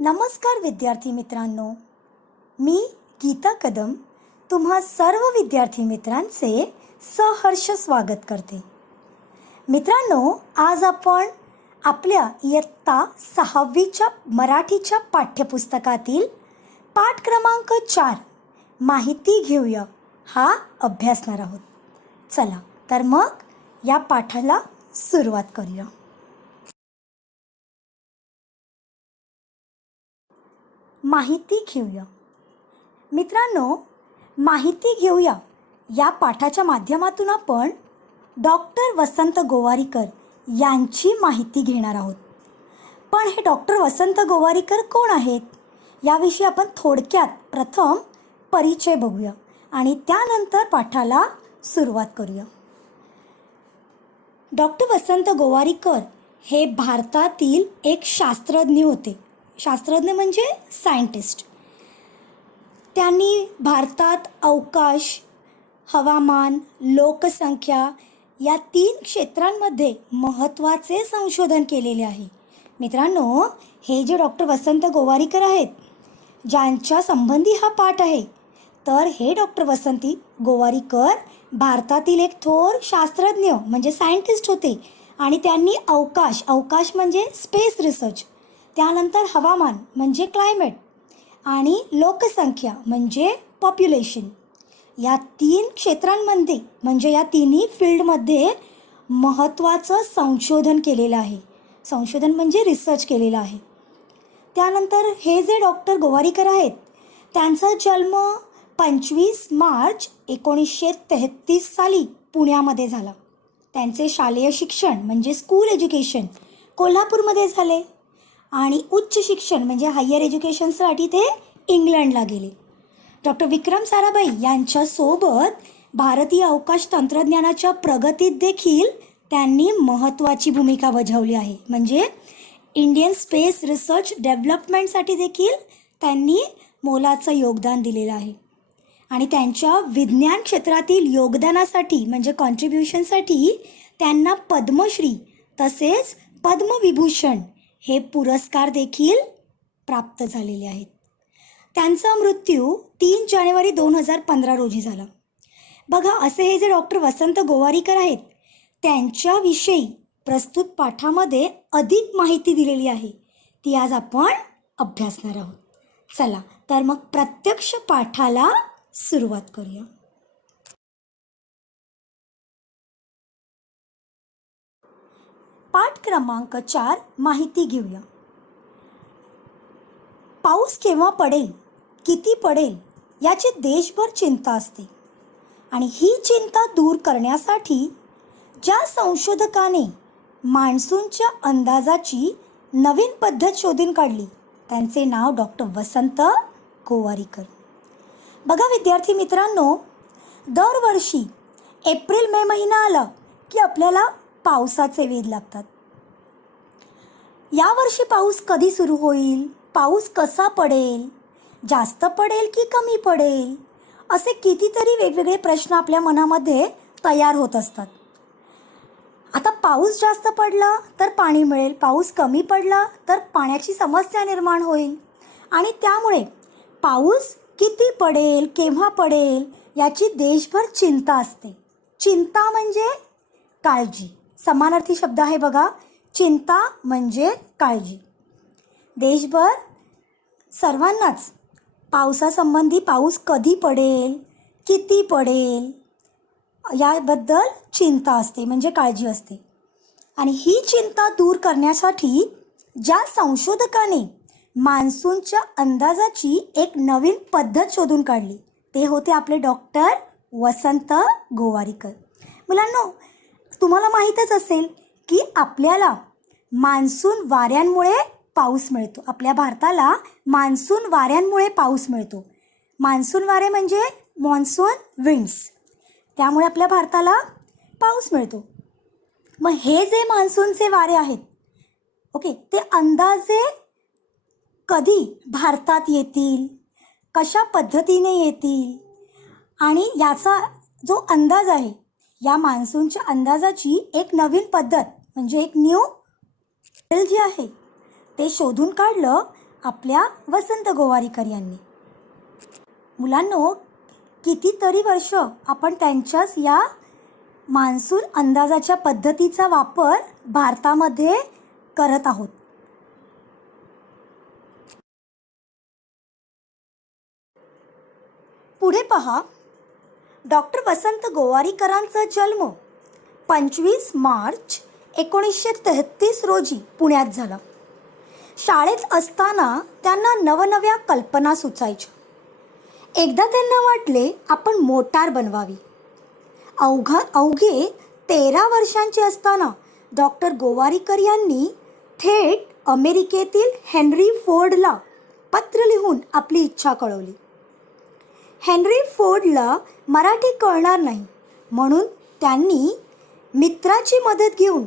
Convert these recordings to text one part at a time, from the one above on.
नमस्कार विद्यार्थी मित्रांनो, मी गीता कदम तुम्हा सर्व विद्यार्थी मित्रांचे सहर्ष स्वागत करते. मित्रांनो, आज आपण आपल्या इयत्ता 6वीच्या मराठीच्या पाठ्यपुस्तकातील पाठ क्रमांक 4 माहिती घेऊया हा अभ्यासणार आहोत. चला तर मग या पाठाला सुरुवात करूया. माहिती घेऊया. मित्रांनो, माहिती घेऊया या पाठाच्या माध्यमातून आपण डॉक्टर वसंत गोवारीकर यांची माहिती घेणार आहोत. पण हे डॉक्टर वसंत गोवारीकर कोण आहेत याविषयी आपण थोडक्यात प्रथम परिचय बघूया आणि त्यानंतर पाठाला सुरुवात करूया. डॉक्टर वसंत गोवारीकर हे भारतातील एक शास्त्रज्ञ होते. शास्त्रज्ञ म्हणजे सायंटिस्ट. त्यांनी भारतात अवकाश, हवामान, लोकसंख्या या 3 क्षेत्रांमध्ये महत्त्वाचे संशोधन केलेले आहे. मित्रांनो, हे जे डॉक्टर वसंत गोवारीकर आहेत, ज्यांच्या संबंधी हा पाठ आहे, तर हे डॉक्टर वसंत गोवारीकर भारतातील एक थोर शास्त्रज्ञ म्हणजे सायंटिस्ट होते. आणि त्यांनी अवकाश म्हणजे स्पेस रिसर्च, त्यानंतर हवामान म्हणजे क्लायमेट आणि लोकसंख्या म्हणजे पॉप्युलेशन या 3 क्षेत्रांमध्ये म्हणजे या तिन्ही फील्डमध्ये महत्त्वाचं संशोधन केलेलं आहे. संशोधन म्हणजे रिसर्च केलेलं आहे. त्यानंतर हे जे डॉक्टर गोवारीकर आहेत, त्यांचा जन्म 25 मार्च 1933 साली पुण्यामध्ये झाला. त्यांचे शालेय शिक्षण म्हणजे स्कूल एज्युकेशन कोल्हापूरमध्ये झाले आणि उच्च शिक्षण म्हणजे हायर एज्युकेशनसाठी ते इंग्लंडला गेले. डॉक्टर विक्रम साराभाई यांच्यासोबत भारतीय अवकाश तंत्रज्ञानाच्या प्रगतीत देखील त्यांनी महत्त्वाची भूमिका बजावली आहे. म्हणजे इंडियन स्पेस रिसर्च डेव्हलपमेंटसाठी देखील त्यांनी मोलाचं योगदान दिलेलं आहे. आणि त्यांच्या विज्ञान क्षेत्रातील योगदानासाठी म्हणजे कॉन्ट्रीब्युशनसाठी त्यांना पद्मश्री तसेच पद्मविभूषण हे पुरस्कार देखील प्राप्त झालेले आहेत. त्यांचा मृत्यू 3 जानेवारी 2015 रोजी झाला. बघा, असे हे जे डॉक्टर वसंत गोवारीकर आहेत, त्यांच्याविषयी प्रस्तुत पाठामध्ये अधिक माहिती दिलेली आहे. ती आज आपण अभ्यासणार आहोत. चला तर मग प्रत्यक्ष पाठाला सुरुवात करूया. पाठ क्रमांक 4 माहिती घेऊया. पाऊस केव्हा पडेल, किती पडेल याची देशभर चिंता असते. आणि ही चिंता दूर करण्यासाठी ज्या संशोधकाने मान्सूनच्या अंदाजाची नवीन पद्धत शोधून काढली, त्यांचे नाव डॉक्टर वसंत गोवारीकर. बघा विद्यार्थी मित्रांनो, दरवर्षी एप्रिल मे महिना आला की आपल्याला पावसाचे वेध लागतात. यावर्षी पाऊस कधी सुरू होईल, पाऊस कसा पडेल, जास्त पडेल की कमी पडेल, असे कितीतरी वेगवेगळे प्रश्न आपल्या मनामध्ये तयार होत असतात. आता पाऊस जास्त पडला तर पाणी मिळेल, पाऊस कमी पडला तर पाण्याची समस्या निर्माण होईल. आणि त्यामुळे पाऊस किती पडेल, केव्हा पडेल याची देशभर चिंता असते. चिंता म्हणजे काळजी, समानार्थी शब्द आहे बघा. चिंता म्हणजे काळजी. देशभर सर्वांनाच पावसासंबंधी पाऊस कधी पडेल, किती पडेल याबद्दल चिंता असते म्हणजे काळजी असते. आणि ही चिंता दूर करण्यासाठी ज्या संशोधकाने मान्सूनच्या अंदाजाची एक नवीन पद्धत शोधून काढली, ते होते आपले डॉक्टर वसंत गोवारीकर. मुलांनो, तुम्हाला माहीतच असेल की आपल्याला मान्सून वाऱ्यांमुळे पाऊस मिळतो. आपल्या भारताला मान्सून वाऱ्यांमुळे पाऊस मिळतो. मान्सून वारे म्हणजे मॉन्सून विंड्स, त्यामुळे आपल्या भारताला पाऊस मिळतो. मग हे जे मान्सूनचे वारे आहेत, ओके, ते अंदाजे कधी भारतात येतील, कशा पद्धतीने येतील आणि याचा जो अंदाज आहे, या मान्सूनच्या अंदाजाची एक नवीन पद्धत म्हणजे एक न्यू जी आहे ते शोधून काढलं आपल्या वसंत गोवारीकर यांनी. मुलांनो, कितीतरी वर्ष आपण त्यांच्याच या मान्सून अंदाजाच्या पद्धतीचा वापर भारतामध्ये करत आहोत. पुढे पहा, डॉक्टर वसंत गोवारीकरांचा जन्म 25 मार्च 1933 रोजी पुण्यात झाला. शाळेत असताना त्यांना नवनव्या कल्पना सुचायच्या. एकदा त्यांना वाटले आपण मोटार बनवावी. अवघे 13 वर्षांचे असताना डॉक्टर गोवारीकर यांनी थेट अमेरिकेतील हेनरी फोर्डला पत्र लिहून आपली इच्छा कळवली. हेनरी फोर्डला मराठी कळणार नाही म्हणून त्यांनी मित्राची मदत घेऊन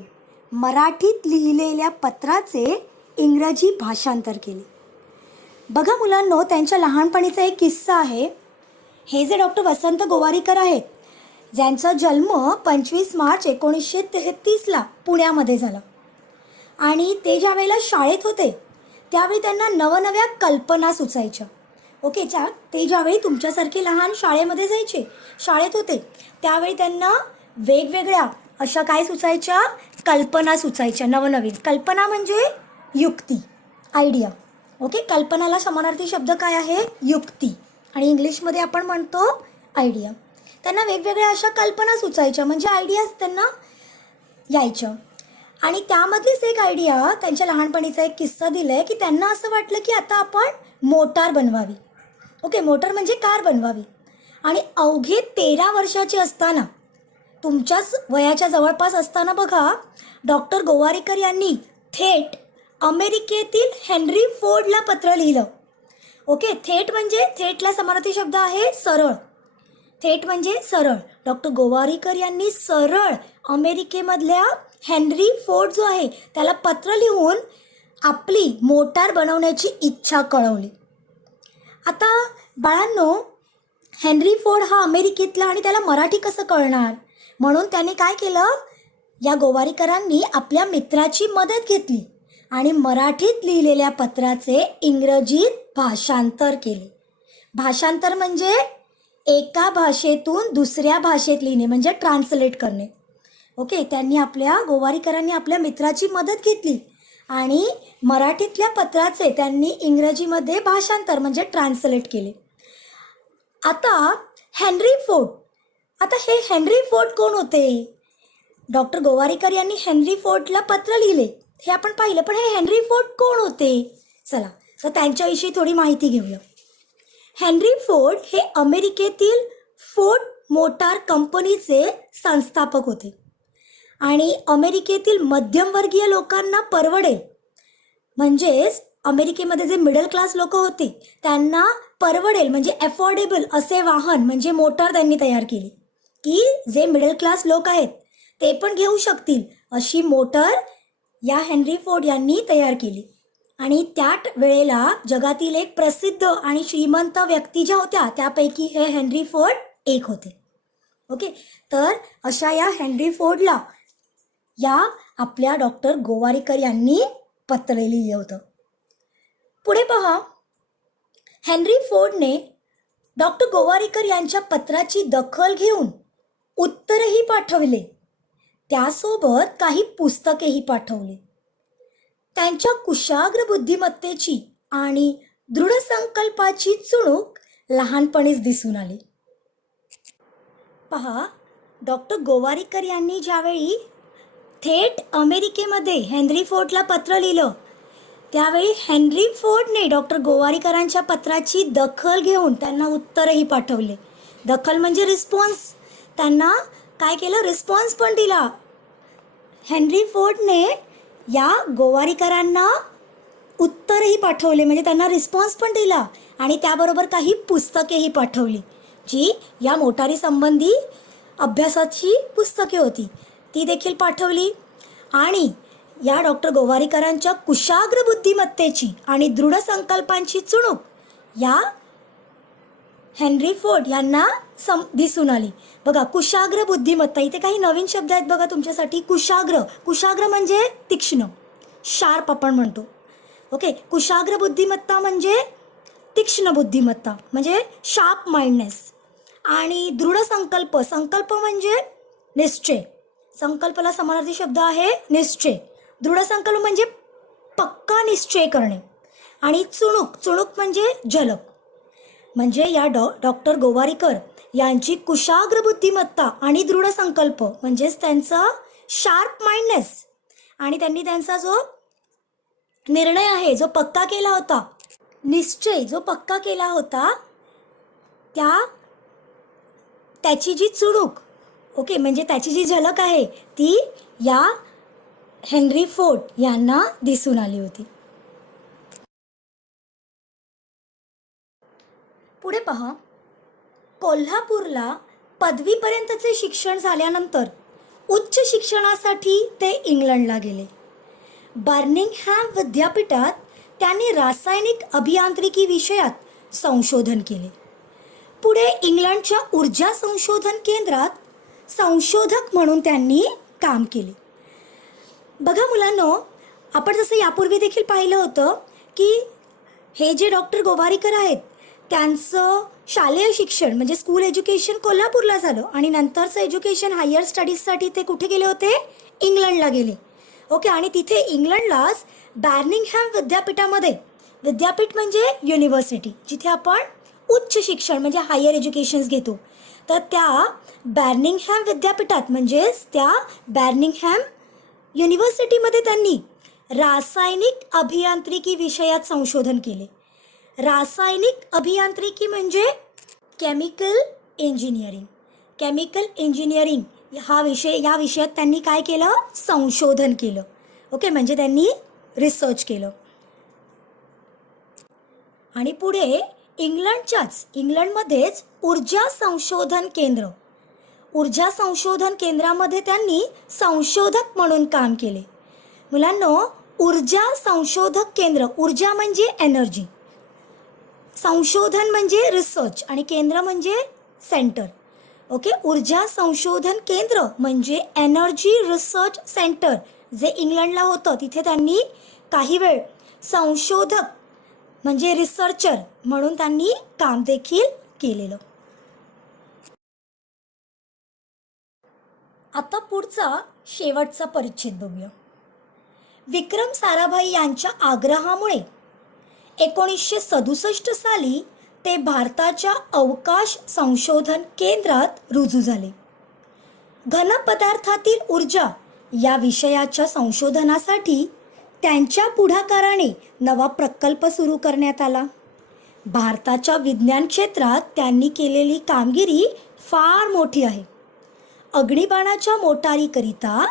मराठीत लिहिलेल्या पत्राचे इंग्रजी भाषांतर केले. बघा मुलांनो, त्यांच्या लहानपणीचा एक किस्सा आहे. हे जे डॉक्टर वसंत गोवारीकर आहेत, ज्यांचा जन्म 25 मार्च 1933ला पुण्यामध्ये झाला आणि ते ज्या वेळेला शाळेत होते त्यावेळी त्यांना नवनव्या कल्पना सुचायच्या. ओके, ते ज्यावेळी तुमच्यासारखे लहान शाळेमध्ये जायचे, शाळेत होते, त्यावेळी त्यांना वेगवेगळ्या अशा काय सुचायच्या, कल्पना सुचायच्या. नवनवीन कल्पना म्हणजे युक्ती, आयडिया. ओके, कल्पनाला समानार्थी शब्द काय आहे, युक्ती, आणि इंग्लिशमध्ये आपण म्हणतो आयडिया. त्यांना वेगवेगळ्या अशा कल्पना सुचायच्या म्हणजे आयडियाज त्यांना यायच्या. आणि त्यामधलीच एक आयडिया, त्यांच्या लहानपणीचा एक किस्सा दिला आहे की त्यांना असं वाटलं की आता आपण मोटार बनवावी. ओके, मोटार म्हणजे कार बनवावी. आणि अवघे 13 वर्षाचे असताना, तुमच्याच वयाच्या जवळपास असताना बघा, डॉक्टर गोवारीकर यांनी थेट अमेरिकेतील हेनरी फोर्डला पत्र लिहिलं. ओके, थेट म्हणजे थेटला समानार्थी शब्द आहे सरळ. थेट म्हणजे सरळ. डॉक्टर गोवारीकर यांनी सरळ अमेरिकेमधल्या हेनरी फोर्ड जो आहे त्याला पत्र लिहून आपली मोटार बनवण्याची इच्छा कळवली. आता बाळांनो, हेनरी फोर्ड हा अमेरिकेतला आणि त्याला मराठी कसं कळणार, म्हणून त्याने काय केलं, या गोवारीकरांनी आपल्या मित्राची मदत घेतली आणि मराठीत लिहिलेल्या पत्राचे इंग्रजीत भाषांतर केले. भाषांतर म्हणजे एका भाषेतून दुसऱ्या भाषेत लिहिणे म्हणजे ट्रान्सलेट करणे. ओके, गोवारीकरांनी आपल्या मित्राची मदत घेतली आणि मराठीतल्या पत्राचे त्यांनी इंग्रजीमध्ये भाषांतर म्हणजे ट्रान्सलेट केले. आता हेनरी फोर्ड कोण होते? डॉक्टर गोवारीकर यांनी हेनरी फोर्डला पत्र लिहिले हे आपण पाहिलं, पण हे हेनरी फोर्ड कोण होते? चला तर त्यांच्याविषयी थोडी माहिती घेऊया. हेनरी फोर्ड हे अमेरिकेतील फोर्ड मोटार कंपनीचे संस्थापक होते आणि अमेरिकेतील मध्यमवर्गीय लोकांना परवडेल, म्हणजेच अमेरिकेमध्ये जे मिडल क्लास लोक होते त्यांना परवडेल म्हणजे अफोर्डेबल असे वाहन म्हणजे मोटार त्यांनी तयार केली की जे मिडल क्लास लोक आहेत ते पण घेऊ शकतील अशी मोटार या हेनरी फोर्ड यांनी तयार केली. आणि त्या वेळेला जगातील एक प्रसिद्ध आणि श्रीमंत व्यक्ती ज्या होत्या त्यापैकी हे हेनरी फोर्ड एक होते. ओके, तर अशा या हेनरी फोर्डला या आपल्या डॉक्टर गोवारीकर यांनी पत्र लिहिलं होतं. पुढे पहा, हेनरी फोर्डने डॉक्टर गोवारीकर यांच्या पत्राची दखल घेऊन उत्तरही पाठवले, त्यासोबत काही पुस्तकेही पाठवले. त्यांच्या कुशाग्र बुद्धिमत्तेची आणि दृढ संकल्पाची चुणूक लहानपणीच दिसून आली. पहा, डॉक्टर गोवारीकर यांनी ज्यावेळी थेट अमेरिकेमध्ये हेनरी फोर्डला पत्र लिहिलं त्यावेळी हेनरी फोर्डने डॉक्टर गोवारीकरांच्या पत्राची दखल घेऊन त्यांना उत्तरही पाठवले. दखल म्हणजे रिस्पॉन्स. त्यांना काय केलं, रिस्पॉन्स पण दिला. हेनरी फोर्डने या गोवारीकरांना उत्तरही पाठवले म्हणजे त्यांना रिस्पॉन्स पण दिला आणि त्याबरोबर काही पुस्तकेही पाठवली जी या मोटारी संबंधी अभ्यासाची पुस्तके होती ती देखील पाठवली. आणि या डॉक्टर गोवारीकरांच्या कुशाग्र बुद्धिमत्तेची आणि दृढ संकल्पांची चुणूक या हेनरी फोर्ड यांना दिसून आली. बघा, कुशाग्र बुद्धिमत्ता, इथे काही नवीन शब्द आहेत बघा तुमच्यासाठी. कुशाग्र म्हणजे तीक्ष्ण, शार्प आपण म्हणतो. ओके, कुशाग्र बुद्धिमत्ता म्हणजे तीक्ष्ण बुद्धिमत्ता, म्हणजे शार्प माइंडनेस. आणि दृढ संकल्प, संकल्प म्हणजे निश्चय, संकल्पाला समानार्थी शब्द आहे निश्चय. दृढ संकल्प म्हणजे पक्का निश्चय करणे. आणि चुणूक, चुणूक म्हणजे झलक. म्हणजे या डॉक्टर गोवारीकर यांची कुशाग्र बुद्धिमत्ता आणि दृढ संकल्प म्हणजेच त्यांचा शार्प माइंडनेस, आणि त्यांनी त्यांचा जो निर्णय आहे जो पक्का केला होता, निश्चय जो पक्का केला होता, त्याची जी चुणूक, ओके, म्हणजे त्याची जी झलक आहे ती या हेनरी फोर्ड यांना दिसून आली होती. पुढे पहा, कोल्हापूरला पदवीपर्यंतचे शिक्षण झाल्यानंतर उच्च शिक्षणासाठी ते इंग्लंडला गेले. बर्मिंगहॅम विद्यापीठात त्यांनी रासायनिक अभियांत्रिकी विषयात संशोधन केले. पुढे इंग्लंडच्या ऊर्जा संशोधन केंद्रात संशोधक म्हणून त्यांनी काम केले. बघा मुलांनो, आपण जसं यापूर्वी देखील पाहिलं होतं की हे जे डॉक्टर गोवारीकर आहेत त्यांचं शालेय शिक्षण म्हणजे स्कूल एज्युकेशन कोल्हापूरला झालं, आणि नंतरचं एज्युकेशन हायर स्टडीजसाठी ते कुठे गेले होते, इंग्लंडला गेले. ओके, आणि तिथे इंग्लंडलाच बर्मिंगहॅम विद्यापीठामध्ये, विद्यापीठ म्हणजे युनिव्हर्सिटी, जिथे आपण उच्च शिक्षण म्हणजे हायर एज्युकेशन्स घेतो, तर त्या बर्मिंगहॅम विद्यापीठात म्हणजेच त्या बर्मिंगहॅम युनिव्हर्सिटीमध्ये त्यांनी रासायनिक अभियांत्रिकी विषयात संशोधन केले. रासायनिक अभियांत्रिकी म्हणजे केमिकल इंजिनिअरिंग. केमिकल इंजिनिअरिंग या विषयात त्यांनी काय केलं, संशोधन केलं. ओके, म्हणजे त्यांनी रिसर्च केलं. आणि पुढे इंग्लंडमध्येच ऊर्जा संशोधन केंद्रामध्ये त्यांनी संशोधक म्हणून काम केले. मुलांनो, ऊर्जा संशोधक केंद्र, ऊर्जा म्हणजे एनर्जी, संशोधन म्हणजे रिसर्च, आणि केंद्र म्हणजे सेंटर. ओके, ऊर्जा संशोधन केंद्र म्हणजे एनर्जी रिसर्च सेंटर जे इंग्लंडला होतं, तिथे त्यांनी काही वेळ संशोधक म्हणजे रिसर्चर म्हणून त्यांनी काम देखील केलेलं. आता पुढचा शेवटचा परिच्छेद बघूया. विक्रम साराभाई यांच्या आग्रहामुळे 1967 साली ते भारताच्या अवकाश संशोधन केंद्रात रुजू झाले. घनपदार्थातील ऊर्जा या विषयाच्या संशोधनासाठी त्यांच्या पुढाकाराने नवा प्रकल्प सुरू करण्यात आला. भारताच्या विज्ञान क्षेत्रात त्यांनी केलेली कामगिरी फार मोठी आहे. अग्निबाणाच्या मोटारीकरिता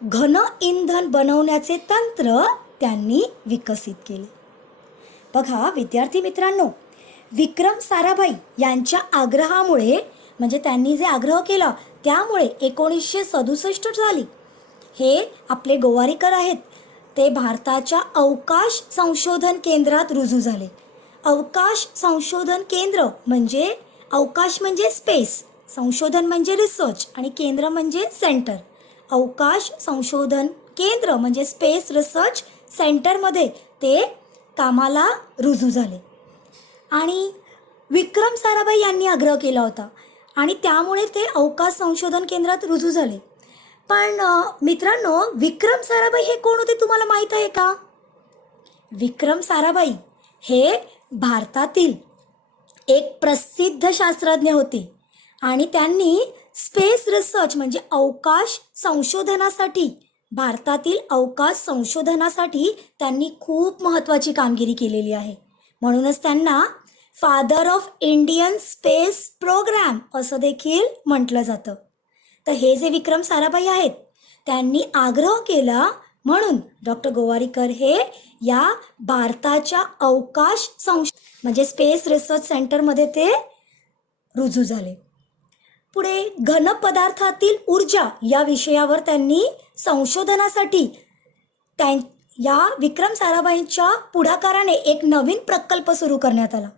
घन इंधन बनवण्याचे तंत्र त्यांनी विकसित केले. बघा विद्यार्थी मित्रांनो, विक्रम साराभाई यांच्या आग्रहामुळे म्हणजे त्यांनी जे आग्रह केला त्यामुळे 1967 साली हे आपले गोवारीकर आहेत ते भारताच्या अवकाश संशोधन केंद्रात रुजू झाले. अवकाश संशोधन केंद्र म्हणजे अवकाश म्हणजे स्पेस, संशोधन म्हणजे रिसर्च आणि केंद्र म्हणजे सेंटर. अवकाश संशोधन केंद्र म्हणजे स्पेस रिसर्च सेंटरमध्ये ते कामाला रुजू झाले. आणि विक्रम साराभाई यांनी आग्रह केला होता आणि त्यामुळे ते अवकाश संशोधन केंद्रात रुजू झाले. पण मित्रांनो, विक्रम साराभाई हे कोण होते तुम्हाला माहीत आहे का? विक्रम साराभाई हे भारतातील एक प्रसिद्ध शास्त्रज्ञ होते आणि त्यांनी स्पेस रिसर्च म्हणजे अवकाश संशोधनासाठी, भारतातील अवकाश संशोधनासाठी त्यांनी खूप महत्त्वाची कामगिरी केलेली आहे. म्हणूनच त्यांना father of Indian space program असं देखील म्हटलं जातं. तर हे जे विक्रम साराभाई आहेत त्यांनी आग्रह केला म्हणून डॉक्टर गोवारीकर हे या भारताच्या अवकाश म्हणजे स्पेस रिसर्च सेंटरमध्ये ते रुजू झाले. पुढे घनपदार्थातील ऊर्जा या विषयावर त्यांनी संशोधनासाठी या विक्रम साराभाईंच्या पुढाकाराने एक नवीन प्रकल्प सुरू करण्यात आला.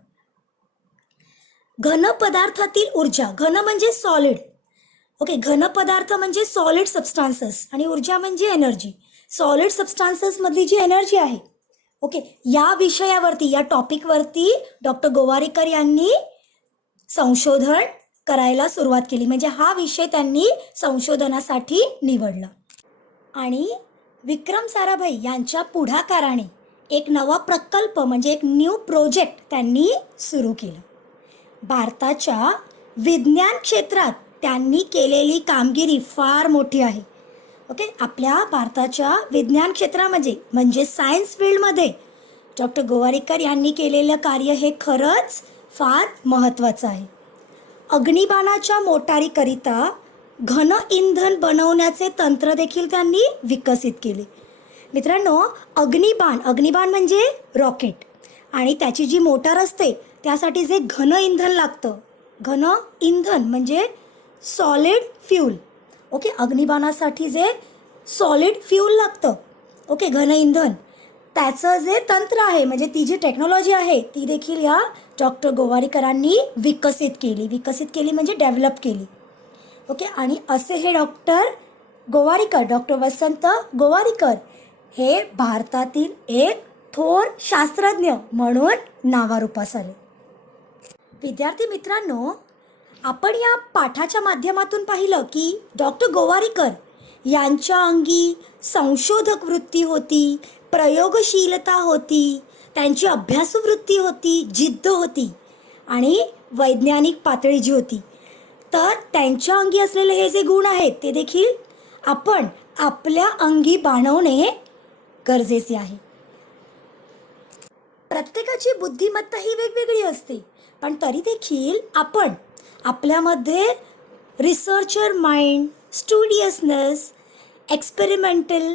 घनपदार्थातील ऊर्जा, घन म्हणजे सॉलिड, ओके, घनपदार्थ म्हणजे सॉलिड सबस्टान्सेस आणि ऊर्जा म्हणजे एनर्जी. सॉलिड सबस्टान्सेसमधली जी एनर्जी आहे ओके, या विषयावरती, या टॉपिकवरती डॉक्टर गोवारीकर यांनी संशोधन करायला सुरुवात केली. म्हणजे हा विषय त्यांनी संशोधनासाठी निवडला. आणि विक्रम साराभाई यांच्या पुढाकाराने एक नवा प्रकल्प म्हणजे एक न्यू प्रोजेक्ट त्यांनी सुरू केलं. भारताच्या विज्ञान क्षेत्रात त्यांनी केलेली कामगिरी फार मोठी आहे. ओके, आपल्या भारताच्या विज्ञान क्षेत्रामध्ये म्हणजे सायन्स फील्डमध्ये डॉक्टर गोवारीकर यांनी केलेलं कार्य हे खरंच फार महत्त्वाचं आहे. अग्निबाणाच्या मोटारीकरिता घन इंधन बनवण्याचे तंत्र देखील त्यांनी विकसित केले. मित्रांनो, अग्निबाण म्हणजे रॉकेट, आणि त्याची जी मोटार असते त्यासाठी जे घन इंधन लागतं, घन इंधन म्हणजे सॉलिड फ्यूल. ओके, अग्निबाणासाठी जे सॉलिड फ्यूल लागतं, ओके, घन इंधन, त्याचं जे तंत्र आहे म्हणजे ती जी टेक्नॉलॉजी आहे ती देखील या डॉक्टर गोवारीकरांनी विकसित केली म्हणजे डेव्हलप केली. ओके, आणि असे हे डॉक्टर वसंत गोवारीकर हे भारतातील एक थोर शास्त्रज्ञ म्हणून नावारूपास आले. विद्यार्थी मित्रांनो, आपण या पाठाच्या माध्यमातून पाहिलं की डॉक्टर गोवारीकर यांच्या अंगी संशोधक वृत्ती होती, प्रयोगशीलता होती, त्यांची अभ्यासू वृत्ती होती, जिद्द होती आणि वैज्ञानिक पातळी जी होती. तर त्यांच्या अंगी असलेले हे जे गुण आहेत ते देखील आपण आपल्या अंगी बाणवणे गरजेचे आहे. प्रत्येकाची बुद्धिमत्ता ही वेगवेगळी असते, पण तरी देखील आपण आपल्यामध्ये रिसर्चर माइंड, स्टुडियसनेस, एक्सपेरिमेंटल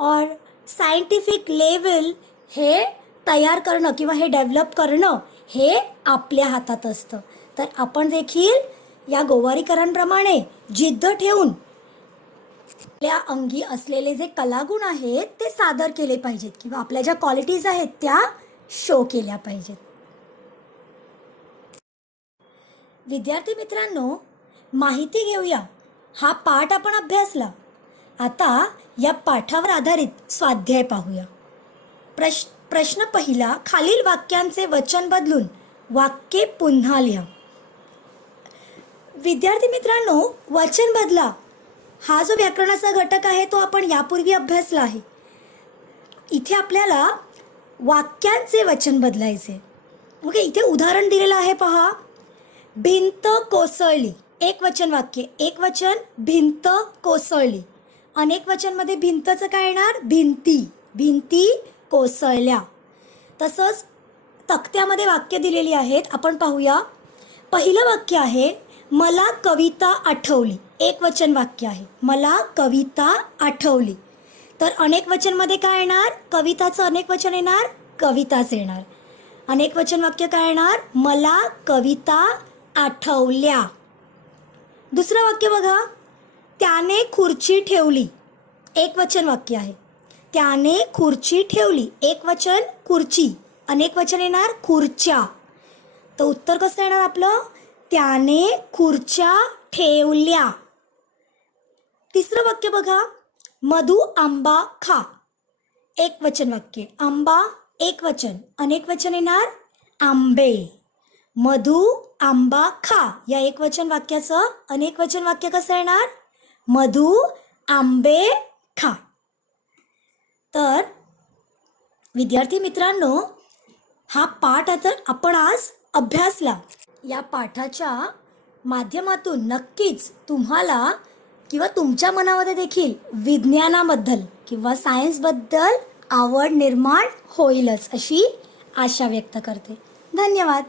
और सायंटिफिक लेवल हे तयार करणं किंवा हे डेव्हलप करणं हे आपल्या हातात असतं. तर आपण देखील या गोवारीकरांप्रमाणे जिद्द ठेवून आपल्या अंगी असलेले जे कलागुण आहेत ते सादर केले पाहिजेत किंवा आपल्या ज्या क्वालिटीज आहेत त्या शो केल्या पाहिजेत. विद्यार्थी मित्रांनो, माहिती घेऊया. हा पाठ आपण अभ्यासला. आता या पाठावर आधारित स्वाध्याय पाहूया. प्रश्न पहिला, खालील वाक्यांचे वचन बदलून वाक्ये पुन्हा लिहा. विद्यार्थी मित्रांनो, वचन बदला हा जो व्याकरणाचा घटक आहे तो आपण यापूर्वी अभ्यासला आहे. इथे आपल्याला वाक्यांचे वचन बदलायचे. ओके, इथे उदाहरण दिलेलं आहे पहा. भिंत कोसळली. एक वचन वाक्य, एक वचन भिंत कोसळली. अनेक वचनमध्ये भिंतचं काय येणार? भिंती कोसळल्या. तसंच तक्त्यामध्ये वाक्य दिलेली आहेत, आपण पाहूया. पहिलं वाक्य आहे मला कविता आठवली. एक वचन वाक्य आहे, मला कविता आठवली. तर अनेक वचनमध्ये काय येणार? कविताचं अनेक वचन येणार, कविताच येणार. अनेक वचन वाक्य काय येणार? मला कविता आठवल्या. दुसरं वाक्य बघा, त्याने खुर्ची ठेवली. एक वचन वाक्य आहे, त्याने खुर्ची ठेवली. एक वचन खुर्ची, अनेक वचन येणार खुर्च्या. तर उत्तर कसं येणार आपलं? त्याने खुर्च्या ठेवल्या. तिसरं वाक्य बघा, मधु आंबा खा. एक वचन वाक्य, आंबा एक वचन, अनेक वचन येणार आंबे. मधु आंबा खा या एक वचन वाक्याचं अनेक वचन वाक्य कसं येणार? मधु आंबे खा. तर विद्यार्थी मित्रांनो, हा पाठ आता आपण आज अभ्यासला. या पाठाच्या माध्यमातून नक्कीच तुम्हाला किंवा तुमच्या मनामध्ये देखील विज्ञानाबद्दल किंवा सायन्सबद्दल आवड निर्माण होईलच अशी आशा व्यक्त करते. धन्यवाद.